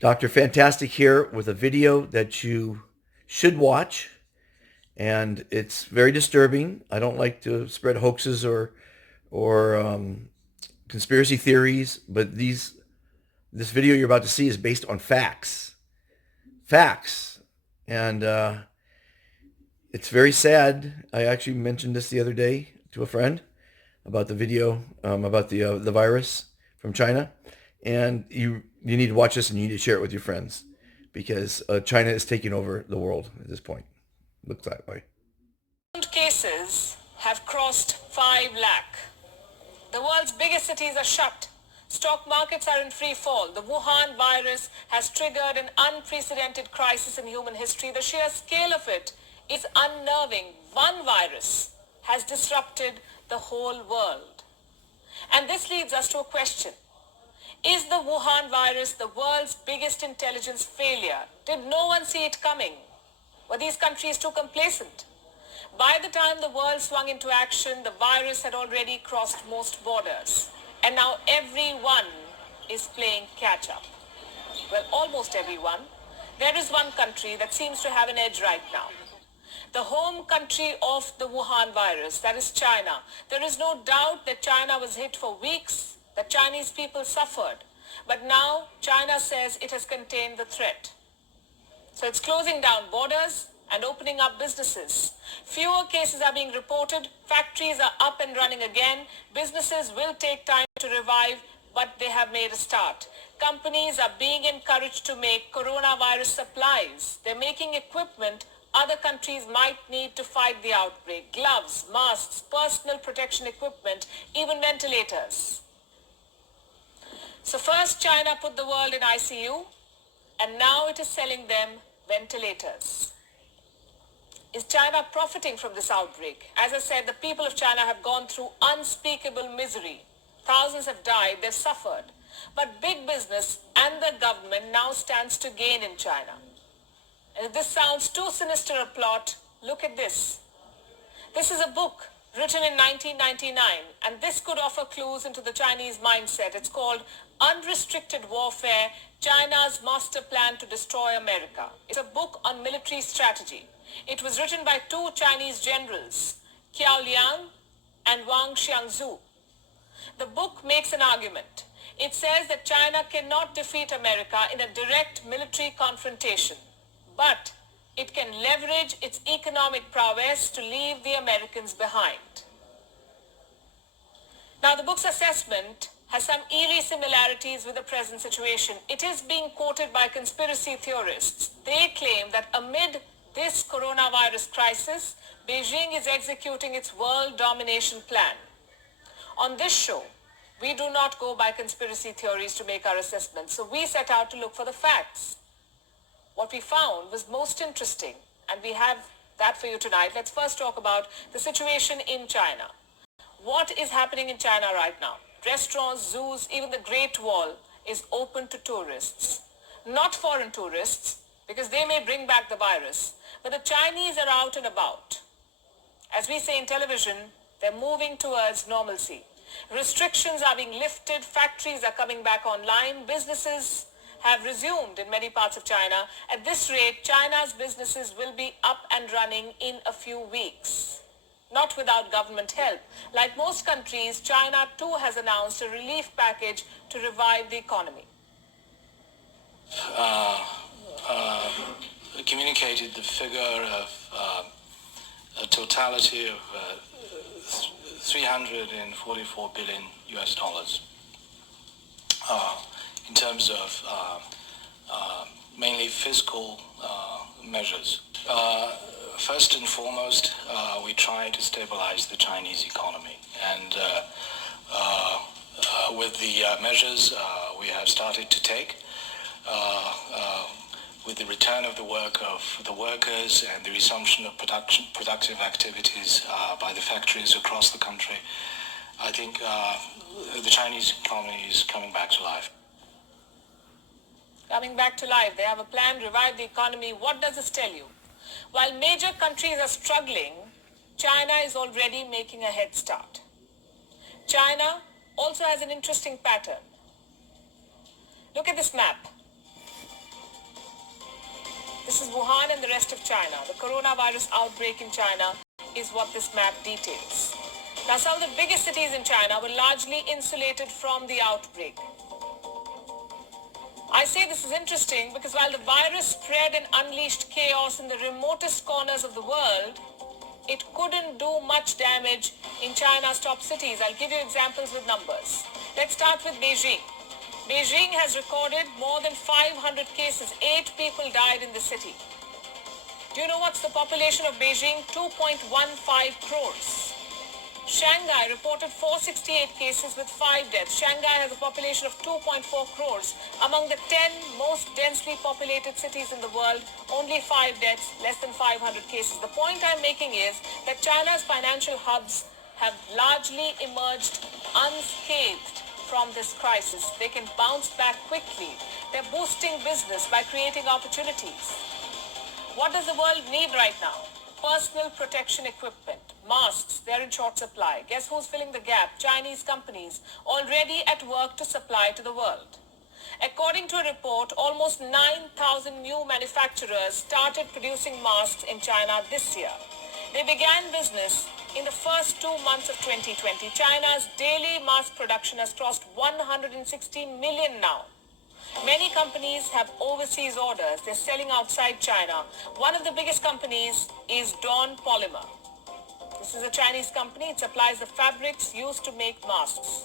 Dr. Fantastic here with a video that you should watch, and it's very disturbing. I don't like to spread hoaxes or conspiracy theories, but this video you're about to see is based on facts. Facts. And it's very sad. I actually mentioned this the other day to a friend about the video about the virus from China, and you need to watch this and you need to share it with your friends because China is taking over the world at this point. Looks that way. Cases have crossed 5 lakh. The world's biggest cities are shut. Stock markets are in free fall. The Wuhan virus has triggered an unprecedented crisis in human history. The sheer scale of it is unnerving. One virus has disrupted the whole world. And this leads us to a question. Is the Wuhan virus the world's biggest intelligence failure? Did no one see it coming? Were these countries too complacent? By the time the world swung into action, the virus had already crossed most borders. And now everyone is playing catch-up. Well, almost everyone. There is one country that seems to have an edge right now. The home country of the Wuhan virus, that is China. There is no doubt that China was hit for weeks, that Chinese people suffered. But now China says it has contained the threat. So it's closing down borders and opening up businesses. Fewer cases are being reported. Factories are up and running again. Businesses will take time to revive, but they have made a start. Companies are being encouraged to make coronavirus supplies. They're making equipment other countries might need to fight the outbreak. Gloves, masks, personal protection equipment, even ventilators. So first China put the world in ICU, and now it is selling them ventilators. Is China profiting from this outbreak? As I said, the people of China have gone through unspeakable misery. Thousands have died, they've suffered. But big business and the government now stands to gain in China. And if this sounds too sinister a plot, look at this. This is a book written in 1999, and this could offer clues into the Chinese mindset. It's called Unrestricted Warfare, China's Master Plan to Destroy America. It's a book on military strategy. It was written by two Chinese generals, Qiao Liang and Wang Xiangzu. The book makes an argument. It says that China cannot defeat America in a direct military confrontation, but it can leverage its economic prowess to leave the Americans behind. Now, the book's assessment has some eerie similarities with the present situation. It is being quoted by conspiracy theorists. They claim that amid this coronavirus crisis, Beijing is executing its world domination plan. On this show, we do not go by conspiracy theories to make our assessments, so we set out to look for the facts. What we found was most interesting, and we have that for you tonight. Let's first talk about the situation in China. What is happening in China right now? Restaurants, zoos, even the Great Wall is open to tourists. Not foreign tourists, because they may bring back the virus, but the Chinese are out and about. As we say in television, they're moving towards normalcy. Restrictions are being lifted, factories are coming back online, businesses have resumed in many parts of China. At this rate, China's businesses will be up and running in a few weeks. Not without government help. Like most countries, China too has announced a relief package to revive the economy. Communicated the figure of a totality of 344 billion US dollars. In terms of mainly fiscal measures. First and foremost, we try to stabilize the Chinese economy. And with the measures we have started to take, with the return of the work of the workers and the resumption of productive activities by the factories across the country, I think the Chinese economy is coming back to life. Coming back to life. They have a plan, revive the economy. What does this tell you? While major countries are struggling, China is already making a head start. China also has an interesting pattern. Look at this map. This is Wuhan and the rest of China. The coronavirus outbreak in China is what this map details. Now, some of the biggest cities in China were largely insulated from the outbreak. I say this is interesting because while the virus spread and unleashed chaos in the remotest corners of the world, it couldn't do much damage in China's top cities. I'll give you examples with numbers. Let's start with Beijing. Beijing has recorded more than 500 cases. 8 people died in the city. Do you know what's the population of Beijing? 2.15 crores. Shanghai reported 468 cases with 5 deaths. Shanghai has a population of 2.4 crores. Among the 10 most densely populated cities in the world, only 5 deaths, less than 500 cases. The point I'm making is that China's financial hubs have largely emerged unscathed from this crisis. They can bounce back quickly. They're boosting business by creating opportunities. What does the world need right now? Personal protection equipment, masks, they're in short supply. Guess who's filling the gap? Chinese companies already at work to supply to the world. According to a report, almost 9,000 new manufacturers started producing masks in China this year. They began business in the first 2 months of 2020. China's daily mask production has crossed 160 million now. Many companies have overseas orders. They're selling outside China. One of the biggest companies is Dawn Polymer. This is a Chinese company. It supplies the fabrics used to make masks.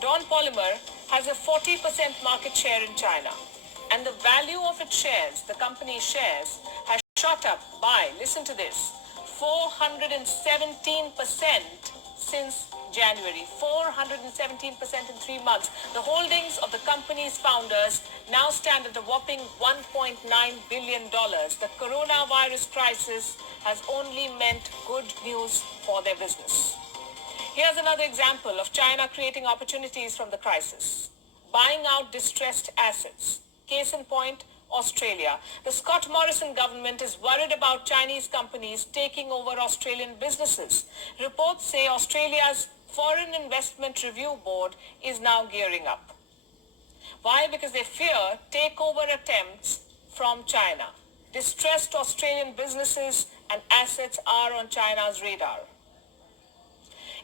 Dawn Polymer has a 40% market share in China. And the value of its shares, the company's shares, has shot up by, listen to this, 417% since January. 417% in 3 months. The holdings of the company's founders now stand at a whopping $1.9 billion. The coronavirus crisis has only meant good news for their business. Here's another example of China creating opportunities from the crisis. Buying out distressed assets. Case in point, Australia. The Scott Morrison government is worried about Chinese companies taking over Australian businesses. Reports say Australia's Foreign Investment Review Board is now gearing up. Why? Because they fear takeover attempts from China. Distressed Australian businesses and assets are on China's radar.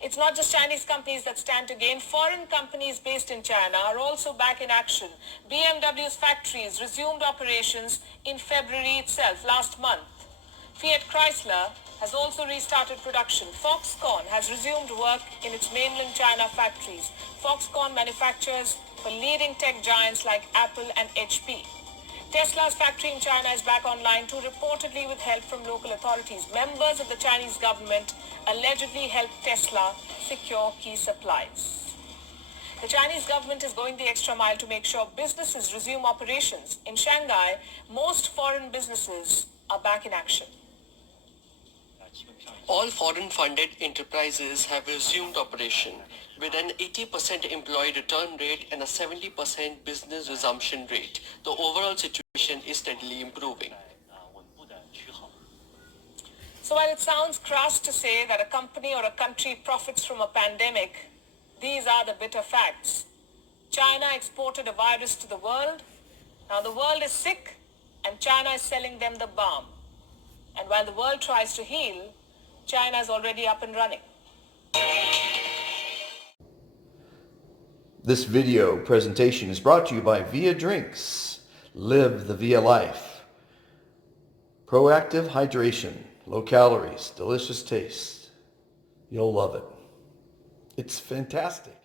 It's not just Chinese companies that stand to gain. Foreign companies based in China are also back in action. BMW's factories resumed operations in February itself, last month. Fiat Chrysler has also restarted production. Foxconn has resumed work in its mainland China factories. Foxconn manufactures for leading tech giants like Apple and HP. Tesla's factory in China is back online too, reportedly with help from local authorities. Members of the Chinese government allegedly helped Tesla secure key supplies. The Chinese government is going the extra mile to make sure businesses resume operations. In Shanghai, most foreign businesses are back in action. All foreign-funded enterprises have resumed operation, with an 80% employee return rate and a 70% business resumption rate. The overall situation is steadily improving. So while it sounds crass to say that a company or a country profits from a pandemic, these are the bitter facts. China exported a virus to the world. Now the world is sick and China is selling them the balm. And while the world tries to heal, China is already up and running. This video presentation is brought to you by Via Drinks. Live the Via life. Proactive hydration, low calories, delicious taste. You'll love it. It's fantastic.